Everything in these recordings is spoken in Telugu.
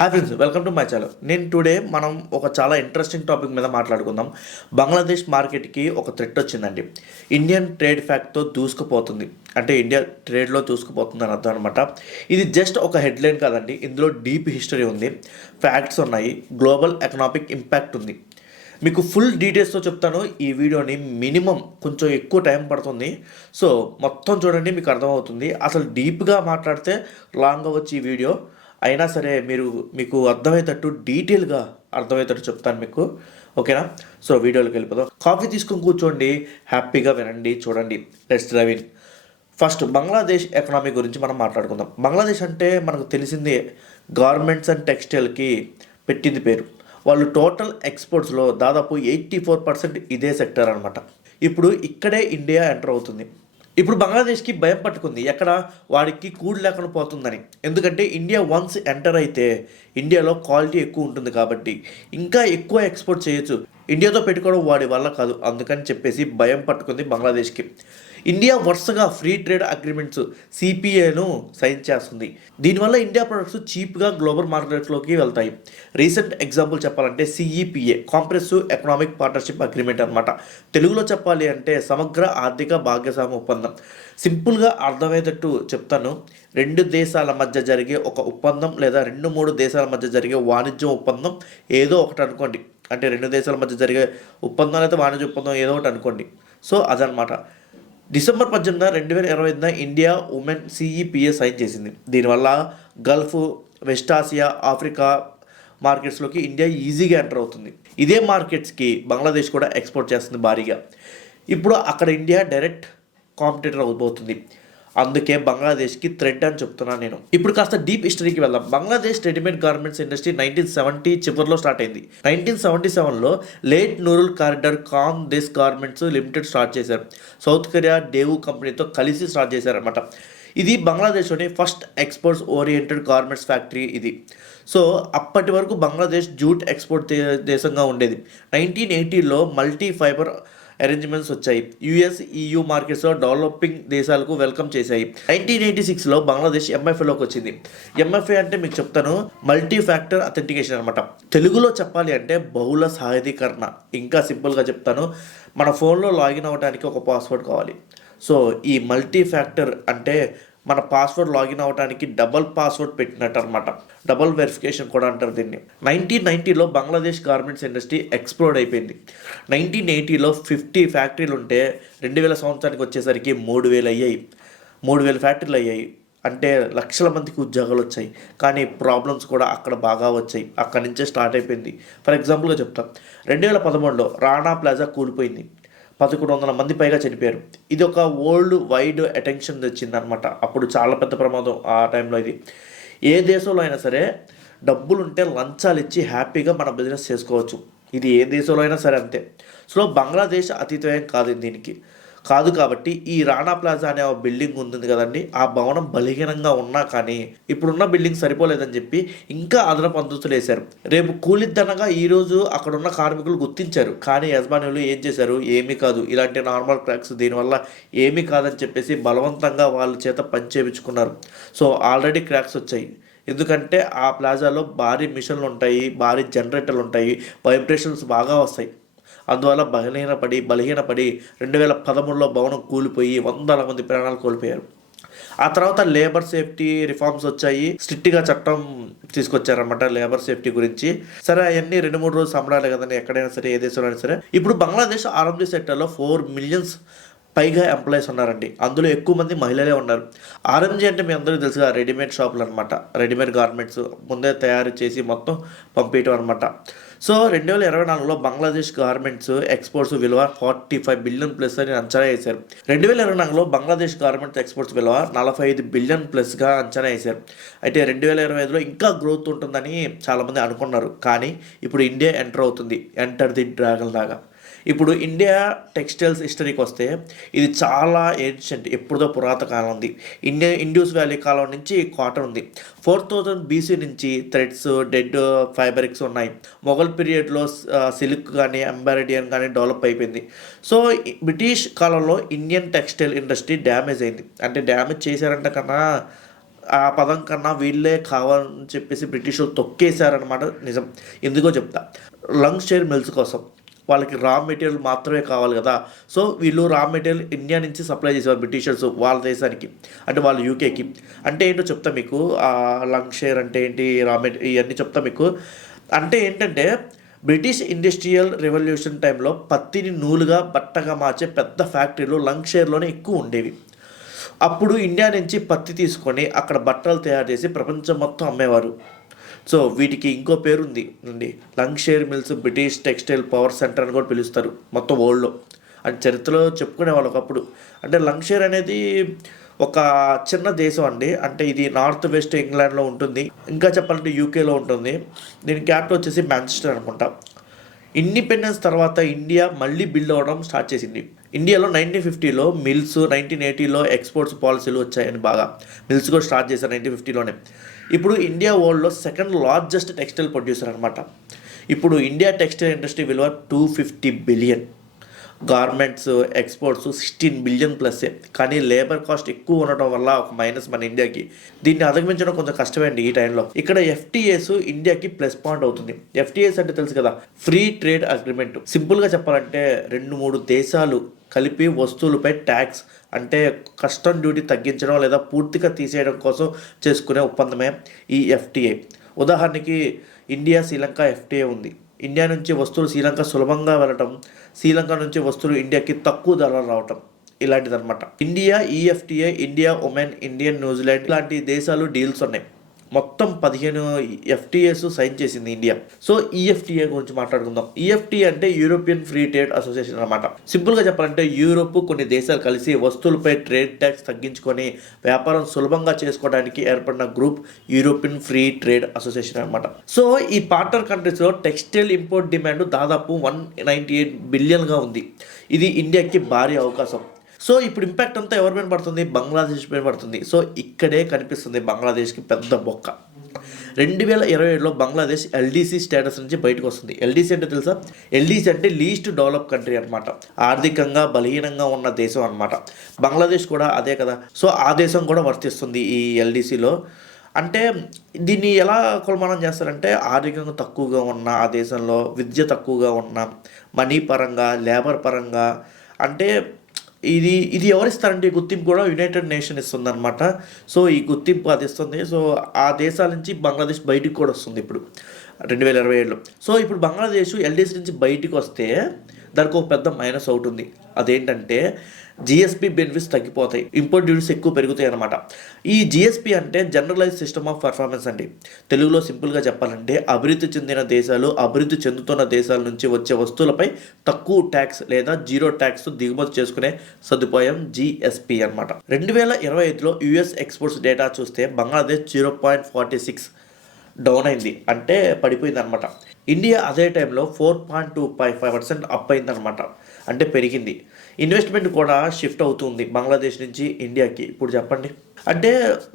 Hi friends, welcome to my channel. నేను టుడే మనం ఒక చాలా ఇంట్రెస్టింగ్ టాపిక్ మీద మాట్లాడుకుందాం. బంగ్లాదేశ్ మార్కెట్కి ఒక థ్రెట్ వచ్చిందండి. ఇండియన్ ట్రేడ్ ఫ్యాక్ట్తో దూసుకుపోతుంది, అంటే ఇండియా ట్రేడ్లో దూసుకుపోతుంది అని అర్థం అనమాట. ఇది జస్ట్ ఒక హెడ్లైన్ కాదండి, ఇందులో డీప్ హిస్టరీ ఉంది, ఫ్యాక్ట్స్ ఉన్నాయి, గ్లోబల్ ఎకనామిక్ ఇంపాక్ట్ ఉంది. మీకు ఫుల్ డీటెయిల్స్తో చెప్తాను. ఈ వీడియోని మినిమం కొంచెం ఎక్కువ టైం పడుతుంది, సో మొత్తం చూడండి, మీకు అర్థమవుతుంది. అసలు డీప్గా మాట్లాడితే లాంగ్ అవ్వచ్చు ఈ వీడియో, అయినా సరే మీకు అర్థమయ్యేటట్టు డీటెయిల్గా అర్థమయ్యేటట్టు చెప్తాను మీకు, ఓకేనా? సో వీడియోలోకి వెళ్ళిపోదాం. కాఫీ తీసుకొని కూర్చోండి, హ్యాపీగా వినండి, చూడండి. Let's drive in. First Bangladesh economy గురించి మనం మాట్లాడుకుందాం. బంగ్లాదేశ్ అంటే మనకు తెలిసింది గార్మెంట్స్ అండ్ టెక్స్టైల్కి పెట్టింది పేరు. వాళ్ళు టోటల్ ఎక్స్పోర్ట్స్లో దాదాపు 84% ఇదే సెక్టర్ అనమాట. ఇప్పుడు ఇక్కడే ఇండియా ఎంటర్ అవుతుంది. ఇప్పుడు బంగ్లాదేశ్కి భయం పట్టుకుంది, ఎక్కడ వాడికి కూడ్ లేకుండా పోతుందని. ఎందుకంటే ఇండియా వన్స్ ఎంటర్ అయితే ఇండియాలో క్వాలిటీ ఎక్కువ ఉంటుంది కాబట్టి ఇంకా ఎక్కువ ఎక్స్పోర్ట్ చేయొచ్చు. ఇండియాతో పెట్టుకోవడం వాడి వల్ల కాదు, అందుకని చెప్పేసి భయం పట్టుకుంది బంగ్లాదేశ్కి. ఇండియా వరుసగా ఫ్రీ ట్రేడ్ అగ్రిమెంట్స్ సిపిఏను సైన్ చేస్తుంది. దీనివల్ల ఇండియా ప్రొడక్ట్స్ చీప్గా గ్లోబల్ మార్కెట్లోకి వెళ్తాయి. రీసెంట్ ఎగ్జాంపుల్ చెప్పాలంటే సిఈపిఏ, కాంప్రెసివ్ ఎకనామిక్ పార్ట్నర్షిప్ అగ్రిమెంట్ అనమాట. తెలుగులో చెప్పాలి అంటే సమగ్ర ఆర్థిక భాగస్వామ్య ఒప్పందం. సింపుల్గా అర్థమయ్యేటట్టు చెప్తాను. రెండు దేశాల మధ్య జరిగే ఒక ఒప్పందం, లేదా 2-3 దేశాల మధ్య జరిగే వాణిజ్య ఒప్పందం ఏదో ఒకటి అనుకోండి. అంటే 2 దేశాల మధ్య జరిగే ఒప్పందం అయితే వాణిజ్య ఒప్పందం ఏదో ఒకటి అనుకోండి. సో అదనమాట. December 18, 2025 India Oman CEPA sign చేసింది. దీనివల్ల గల్ఫ్, వెస్ట్ ఆసియా, ఆఫ్రికా మార్కెట్స్లోకి ఇండియా ఈజీగా ఎంటర్ అవుతుంది. ఇదే మార్కెట్స్కి బంగ్లాదేశ్ కూడా ఎక్స్పోర్ట్ చేస్తుంది భారీగా. ఇప్పుడు అక్కడ ఇండియా డైరెక్ట్ కాంపిటీటర్ అవబోతుంది. అందుకే బంగ్లాదేశ్కి థ్రెడ్ అని చెప్తున్నాను నేను. ఇప్పుడు కాస్త డీప్ హిస్టరీకి వెళ్దాం. బంగ్లాదేశ్ రెడీమేడ్ గార్మెంట్స్ ఇండస్ట్రీ 1970 చివరిలో స్టార్ట్ అయింది. 1977లో late Nurul Quader Khan Desh garments limited start చేశారు. సౌత్ కొరియా డేవు కంపెనీతో కలిసి స్టార్ట్ చేశారనమాట. ఇది బంగ్లాదేశ్లోని first exports oriented garments factory ఇది. సో అప్పటి వరకు బంగ్లాదేశ్ జూట్ ఎక్స్పోర్ట్ దేశంగా ఉండేది. 1980లో మల్టీ ఫైబర్ అరేంజ్మెంట్స్ వచ్చాయి. యుఎస్, EU మార్కెట్స్లో డెవలపింగ్ దేశాలకు వెల్కమ్ చేశాయి. 1986లో బంగ్లాదేశ్ ఎంఎఫ్ఏలోకి వచ్చింది. ఎంఎఫ్ఏ అంటే మీకు చెప్తాను, మల్టీ ఫ్యాక్టర్ అథెంటికేషన్ అనమాట. తెలుగులో చెప్పాలి అంటే బహుళ సాధికరణ. ఇంకా సింపుల్గా చెప్తాను, మన ఫోన్లో లాగిన్ అవ్వడానికి ఒక పాస్వర్డ్ కావాలి. సో ఈ మల్టీ ఫ్యాక్టర్ అంటే మన పాస్వర్డ్ లాగిన్ అవ్వడానికి డబల్ పాస్వర్డ్ పెట్టినట్టు అనమాట. డబల్ వెరిఫికేషన్ కూడా అంటారు దీన్ని. 1990లో బంగ్లాదేశ్ గార్మెంట్స్ ఇండస్ట్రీ ఎక్స్ప్లోడ్ అయిపోయింది. 1980లో 50 ఫ్యాక్టరీలు ఉంటే 2000 సంవత్సరానికి వచ్చేసరికి 3000 అయ్యాయి. 3000 ఫ్యాక్టరీలు అయ్యాయి. అంటే లక్షల మందికి ఉద్యోగాలు వచ్చాయి. కానీ ప్రాబ్లమ్స్ కూడా అక్కడ బాగా వచ్చాయి. అక్కడి నుంచే స్టార్ట్ అయిపోయింది. ఫర్ ఎగ్జాంపుల్గా చెప్తాం, 2013లో రాణా ప్లాజా కూలిపోయింది. 1100 మంది పైగా చనిపోయారు. ఇది ఒక వరల్డ్ వైడ్ అటెన్షన్ తెచ్చిందనమాట. అప్పుడు చాలా పెద్ద ప్రమాదం ఆ టైంలో. ఇది ఏ దేశంలో అయినా సరే డబ్బులు ఉంటే లంచాలు ఇచ్చి హ్యాపీగా మన బిజినెస్ చేసుకోవచ్చు. ఇది ఏ దేశంలో అయినా సరే అంతే. సో బంగ్లాదేశ్ అతీతమేం కాదు దీనికి. కాదు కాబట్టి ఈ రాణా ప్లాజా అనే బిల్డింగ్ ఉంటుంది కదండి, ఆ భవనం బలహీనంగా ఉన్నా కానీ ఇప్పుడున్న బిల్డింగ్ సరిపోలేదని చెప్పి ఇంకా అదనపు అంతస్తులు వేశారు. రేపు కూలిద్దనగా ఈరోజు అక్కడున్న కార్మికులు గుర్తించారు. కానీ యజమానులు ఏం చేశారు, ఏమీ కాదు, ఇలాంటి నార్మల్ క్రాక్స్, దీనివల్ల ఏమీ కాదని చెప్పేసి బలవంతంగా వాళ్ళ చేత పని చేయించుకున్నారు. సో ఆల్రెడీ క్రాక్స్ వచ్చాయి. ఎందుకంటే ఆ ప్లాజాలో భారీ మిషన్లు ఉంటాయి, భారీ జనరేటర్లు ఉంటాయి, వైబ్రేషన్స్ బాగా వస్తాయి. అందువల్ల బలహీనపడి 2013లో భవనం కూలిపోయి వందల మంది ప్రాణాలు కోల్పోయారు. ఆ తర్వాత లేబర్ సేఫ్టీ రిఫార్మ్స్ వచ్చాయి. స్ట్రిక్ట్గా చట్టం తీసుకొచ్చారనమాట లేబర్ సేఫ్టీ గురించి. సరే, అవన్నీ 2-3 రోజులు సంబడాలి కదండి, ఎక్కడైనా సరే, ఏ దేశంలో అయినా సరే. ఇప్పుడు బంగ్లాదేశ్ ఆర్ఎంజీ సెక్టర్లో 4 మిలియన్స్ పైగా ఎంప్లాయీస్ ఉన్నారండి. అందులో ఎక్కువ మంది మహిళలే ఉన్నారు. ఆర్ఎంజీ అంటే మీ అందరికీ తెలుసుగా, రెడీమేడ్ షాపులు అనమాట. రెడీమేడ్ గార్మెంట్స్ ముందే తయారు చేసి మొత్తం పంపించడం అనమాట. సో 2024లో బంగ్లాదేశ్ గార్మెంట్స్ ఎక్స్పోర్ట్స్ విలువ 45 బిలియన్ ప్లస్ అని అంచనా వేశారు. 2024లో బంగ్లాదేశ్ గార్మెంట్స్ ఎక్స్పోర్ట్స్ విలువ 45 బిలియన్ ప్లస్గా అంచనా వేశారు. అయితే 2025లో ఇంకా గ్రోత్ ఉంటుందని చాలామంది అనుకున్నారు. కానీ ఇప్పుడు ఇండియా ఎంటర్ అవుతుంది, ఎంటర్ ది డ్రాగన్ లాగా. ఇప్పుడు ఇండియా టెక్స్టైల్స్ హిస్టరీకి వస్తే ఇది చాలా ఏన్షియంట్, ఎప్పుడుదో పురాతకాలం ఉంది. ఇండ్యూస్ వ్యాలీ కాలం నుంచి కాటన్ ఉంది. 4000 BC నుంచి థ్రెడ్స్, డెడ్ ఫైబ్రిక్స్ ఉన్నాయి. మొఘల్ పీరియడ్లో సిల్క్ కానీ ఎంబ్రాయిడరీ కానీ డెవలప్ అయిపోయింది. సో బ్రిటిష్ కాలంలో ఇండియన్ టెక్స్టైల్ ఇండస్ట్రీ డ్యామేజ్ అయింది. అంటే డ్యామేజ్ చేశారంట కన్నా ఆ పదం కన్నా వీళ్ళే కావాలని చెప్పేసి బ్రిటిష్ వాళ్ళు తొక్కేశారనమాట. నిజం. ఎందుకో చెప్తా. లంగ్ షేర్ మిల్స్ కోసం వాళ్ళకి రా మెటీరియల్ మాత్రమే కావాలి కదా. సో వీళ్ళు రా మెటీరియల్ ఇండియా నుంచి సప్లై చేసేవారు బ్రిటిషర్స్ వాళ్ళ దేశానికి, అంటే వాళ్ళ యూకేకి. అంటే ఏంటో చెప్తా మీకు. లంగ్ షేర్ అంటే ఏంటి, రా మెటీరియల్ ఇవన్నీ చెప్తా మీకు. అంటే ఏంటంటే బ్రిటిష్ ఇండస్ట్రియల్ రెవల్యూషన్ టైంలో పత్తిని నూలుగా బట్టగా మార్చే పెద్ద ఫ్యాక్టరీలు లంగ్ షేర్లోనే ఎక్కువ ఉండేవి. అప్పుడు ఇండియా నుంచి పత్తి తీసుకొని అక్కడ బట్టలు తయారు చేసి ప్రపంచం మొత్తం అమ్మేవారు. సో వీటికి ఇంకో పేరు ఉంది అండి, Lancashire mills British textile power centre అని కూడా పిలుస్తారు మొత్తం వరల్డ్లో. అని చరిత్రలో చెప్పుకునేవాళ్ళు ఒకప్పుడు. అంటే లంగ్ షేర్ అనేది ఒక చిన్న దేశం అండి. అంటే ఇది నార్త్ వెస్ట్ ఇంగ్లాండ్లో ఉంటుంది, ఇంకా చెప్పాలంటే యూకేలో ఉంటుంది. దీని క్యాపిటల్ వచ్చేసి మాంచెస్టర్ అనుకుంటా. ఇండిపెండెన్స్ తర్వాత ఇండియా మళ్ళీ బిల్డ్ అవ్వడం స్టార్ట్ చేసింది. ఇండియాలో 1950లో మిల్స్, 1980లో ఎక్స్పోర్ట్స్ పాలసీలు వచ్చాయని బాగా మిల్స్ కూడా స్టార్ట్ చేశారు 1950లోనే. ఇప్పుడు ఇండియా వరల్డ్లో సెకండ్ లార్జెస్ట్ టెక్స్టైల్ ప్రొడ్యూసర్ అనమాట. ఇప్పుడు ఇండియా టెక్స్టైల్ ఇండస్ట్రీ విలువ 250 బిలియన్, గార్మెంట్స్ ఎక్స్పోర్ట్స్ 16 బిలియన్ ప్లస్సే. కానీ లేబర్ కాస్ట్ ఎక్కువ ఉండటం వల్ల ఒక మైనస్ మన ఇండియాకి. దీన్ని అధిగమించడం కొంచెం కష్టమండి ఈ టైంలో. ఇక్కడ ఎఫ్టీఏస్ ఇండియాకి ప్లస్ పాయింట్ అవుతుంది. ఎఫ్టీఏస్ అంటే తెలుసు కదా, ఫ్రీ ట్రేడ్ అగ్రిమెంట్. సింపుల్గా చెప్పాలంటే 2-3 దేశాలు కలిపి వస్తువులపై ట్యాక్స్ అంటే కస్టమ్ డ్యూటీ తగ్గించడం లేదా పూర్తిగా తీసేయడం కోసం చేసుకునే ఒప్పందమే ఈ ఎఫ్టీఏ. ఉదాహరణకి ఇండియా శ్రీలంక ఎఫ్టీఏ ఉంది. ఇండియా నుంచి వస్తువులు శ్రీలంక సులభంగా వెళ్ళటం, శ్రీలంక నుంచి వస్తువులు ఇండియాకి తక్కువ ధరలు రావటం, ఇలాంటిదన్నమాట. India EFTA, India Oman, Indian న్యూజిలాండ్ ఇలాంటి దేశాలు డీల్స్ ఉన్నాయి. మొత్తం 15 ఎఫ్టీఏస్ సైన్ చేసింది ఇండియా. సో ఈఎఫ్టీఏ గురించి మాట్లాడుకుందాం. ఈఎఫ్టీఏ అంటే యూరోపియన్ ఫ్రీ ట్రేడ్ అసోసియేషన్ అనమాట. సింపుల్గా చెప్పాలంటే యూరోప్ కొన్ని దేశాలు కలిసి వస్తువులపై ట్రేడ్ ట్యాక్స్ తగ్గించుకొని వ్యాపారం సులభంగా చేసుకోవడానికి ఏర్పడిన group European free trade association అనమాట. సో ఈ పార్ట్నర్ కంట్రీస్లో టెక్స్టైల్ ఇంపోర్ట్ డిమాండ్ దాదాపు 198 బిలియన్గా ఉంది. ఇది ఇండియాకి భారీ అవకాశం. సో ఇప్పుడు ఇంపాక్ట్ అంతా ఎవరి మీద పడుతుంది, బంగ్లాదేశ్ మీద పడుతుంది. సో ఇక్కడే కనిపిస్తుంది బంగ్లాదేశ్కి పెద్ద బొక్క. 2027లో బంగ్లాదేశ్ ఎల్డీసీ స్టేటస్ నుంచి బయటకు వస్తుంది. ఎల్డీసీ అంటే తెలుసా? ఎల్డీసీ అంటే లీస్ట్ డెవలప్ కంట్రీ అనమాట. ఆర్థికంగా బలహీనంగా ఉన్న దేశం అనమాట. బంగ్లాదేశ్ కూడా అదే కదా. సో ఆ దేశం కూడా వర్తిస్తుంది ఈ ఎల్డీసీలో. అంటే దీన్ని ఎలా కొలమానం చేస్తారంటే ఆర్థికంగా తక్కువగా ఉన్న ఆ దేశంలో, విద్య తక్కువగా ఉన్న, మనీ పరంగా, లేబర్ పరంగా. అంటే ఇది ఎవరిస్తారంటే ఈ గుర్తింపు కూడా యునైటెడ్ నేషన్ ఇస్తుంది అనమాట. సో ఈ గుర్తింపు అది ఇస్తుంది. సో ఆ దేశాల నుంచి బంగ్లాదేశ్ బయటికి కూడా వస్తుంది ఇప్పుడు 2027లో. సో ఇప్పుడు బంగ్లాదేశ్ ఎల్డీసీ నుంచి బయటికి వస్తే దానికి ఒక పెద్ద మైనస్ అవుతుంది. అదేంటంటే జిఎస్పి బెనిఫిట్స్ తగ్గిపోతాయి, ఇంపోర్ట్ డ్యూటీస్ ఎక్కువ పెరుగుతాయి అనమాట. ఈ జిఎస్పి అంటే జనరలైజ్ సిస్టమ్ ఆఫ్ పర్ఫార్మెన్స్ అండి. తెలుగులో సింపుల్గా చెప్పాలంటే అభివృద్ధి చెందిన దేశాలు అభివృద్ధి చెందుతున్న దేశాల నుంచి వచ్చే వస్తువులపై తక్కువ ట్యాక్స్ లేదా జీరో ట్యాక్స్ దిగుమతి చేసుకునే సదుపాయం జిఎస్పి అనమాట. 2025లో యుఎస్ ఎక్స్పోర్ట్స్ డేటా చూస్తే బంగ్లాదేశ్ 0.46 డౌన్ అయింది, అంటే పడిపోయింది అనమాట. ఇండియా అదే టైంలో 4.25% అప్ అయిందనమాట, అంటే పెరిగింది. ఇన్వెస్ట్మెంట్ కూడా షిఫ్ట్ అవుతుంది బంగ్లాదేశ్ నుంచి ఇండియాకి. ఇప్పుడు చెప్పండి, అంటే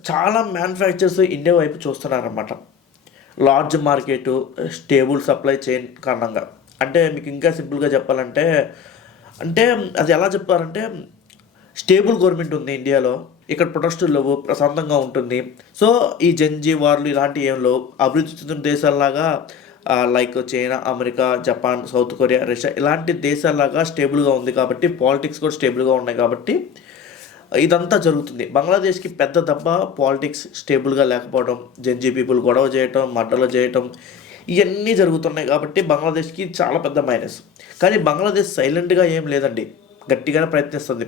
చాలా మ్యానుఫ్యాక్చర్స్ ఇండియా వైపు చూస్తున్నారన్నమాట. Large market, stable supply chain కారణంగా. అంటే మీకు ఇంకా సింపుల్గా చెప్పాలంటే, అంటే అది ఎలా చెప్తారంటే స్టేబుల్ గవర్నమెంట్ ఉంది ఇండియాలో, ఇక్కడ ప్రొటెస్టులు లేవు, ప్రశాంతంగా ఉంటుంది. సో ఈ జంజీ వార్లు ఇలాంటివి ఏం లేవు. అభివృద్ధి చెందిన దేశాల్లాగా like China, America, Japan, south Korea, Russia ఇలాంటి దేశాల్లాగా స్టేబుల్గా ఉంది కాబట్టి, పాలిటిక్స్ కూడా స్టేబుల్గా ఉన్నాయి కాబట్టి ఇదంతా జరుగుతుంది. బంగ్లాదేశ్కి పెద్ద దెబ్బ పాలిటిక్స్ స్టేబుల్గా లేకపోవడం, జంజీ పీపుల్ గొడవ చేయటం, మర్డర్లు చేయటం, ఇవన్నీ జరుగుతున్నాయి కాబట్టి బంగ్లాదేశ్కి చాలా పెద్ద మైనస్. కానీ బంగ్లాదేశ్ సైలెంట్గా ఏం లేదండి, గట్టిగానే ప్రయత్నిస్తుంది.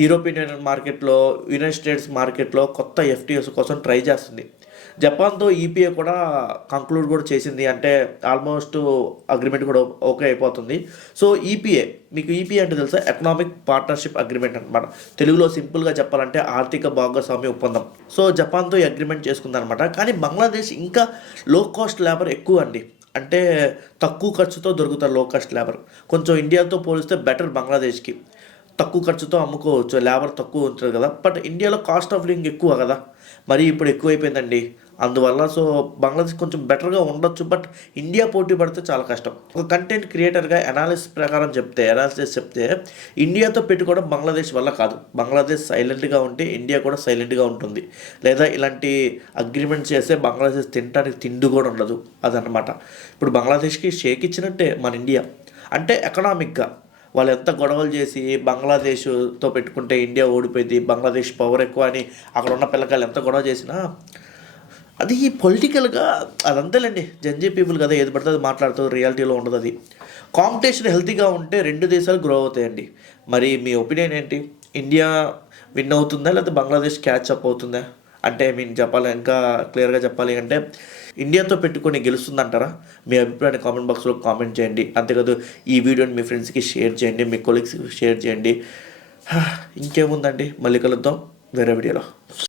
యూరోపియన్ యూనియన్ మార్కెట్లో, యునైటెడ్ స్టేట్స్ మార్కెట్లో కొత్త ఎఫ్టీఎస్ కోసం ట్రై చేస్తుంది. జపాన్తో ఈపీఏ కూడా కంక్లూడ్ కూడా చేసింది, అంటే ఆల్మోస్ట్ అగ్రిమెంట్ కూడా ఓకే అయిపోతుంది. సో ఈపీఏ, మీకు ఈపీఏ అంటే తెలుసా? ఎకనామిక్ పార్ట్నర్షిప్ అగ్రిమెంట్ అనమాట. తెలుగులో సింపుల్గా చెప్పాలంటే ఆర్థిక భాగస్వామ్య ఒప్పందం. సో జపాన్తో ఈ అగ్రిమెంట్ చేసుకుందనమాట. కానీ బంగ్లాదేశ్ ఇంకా లో కాస్ట్ లేబర్ ఎక్కువ అండి, అంటే తక్కువ ఖర్చుతో దొరుకుతారు లో కాస్ట్ లేబర్. కొంచెం ఇండియాతో పోలిస్తే బెటర్ బంగ్లాదేశ్కి, తక్కువ ఖర్చుతో అమ్ముకోవచ్చు, లేబర్ తక్కువ ఉంటుంది కదా. బట్ ఇండియాలో కాస్ట్ ఆఫ్ లివింగ్ ఎక్కువ కదా, మరి ఇప్పుడు ఎక్కువైపోయిందండి. అందువల్ల సో బంగ్లాదేశ్ కొంచెం బెటర్గా ఉండొచ్చు, బట్ ఇండియా పోటీ పడితే చాలా కష్టం. ఒక కంటెంట్ క్రియేటర్గా అనాలిసిస్ చెప్తే ఇండియాతో పెట్టుకోవడం బంగ్లాదేశ్ వల్ల కాదు. బంగ్లాదేశ్ సైలెంట్గా ఉంటే ఇండియా కూడా సైలెంట్గా ఉంటుంది, లేదా ఇలాంటి అగ్రిమెంట్ చేస్తే బంగ్లాదేశ్ తినడానికి తిండి కూడా ఉండదు. అదనమాట. ఇప్పుడు బంగ్లాదేశ్కి షేక్ ఇచ్చినట్టే మన ఇండియా. అంటే ఎకనామిక్గా వాళ్ళు ఎంత గొడవలు చేసి బంగ్లాదేశ్తో పెట్టుకుంటే ఇండియా ఓడిపోయింది, బంగ్లాదేశ్ పవర్ ఎక్కువ అని అక్కడ ఉన్న పిల్లకాయలు ఎంత గొడవ చేసినా అది పొలిటికల్గా అదంతేలేండి. జంజీ పీపుల్ కదా, ఏది పడితే అది మాట్లాడుతూ రియాలిటీలో ఉండదు. అది కాంపిటీషన్ హెల్తీగా ఉంటే రెండు దేశాలు గ్రో అవుతాయండి. మరి మీ ఒపీనియన్ ఏంటి? ఇండియా విన్ అవుతుందా లేకపోతే బంగ్లాదేశ్ క్యాచ్ అప్ అవుతుందా? అంటే చెప్పాలి, ఇంకా క్లియర్గా చెప్పాలి అంటే ఇండియాతో పెట్టుకొని గెలుస్తుందంటారా? మీ అభిప్రాయాన్ని కామెంట్ బాక్స్లో కామెంట్ చేయండి. అంతేకాదు ఈ వీడియోని మీ ఫ్రెండ్స్కి షేర్ చేయండి, మీ కొలీగ్స్కి షేర్ చేయండి. ఇంకేముందండి, మళ్ళీ కలుద్దాం వేరే వీడియోలో.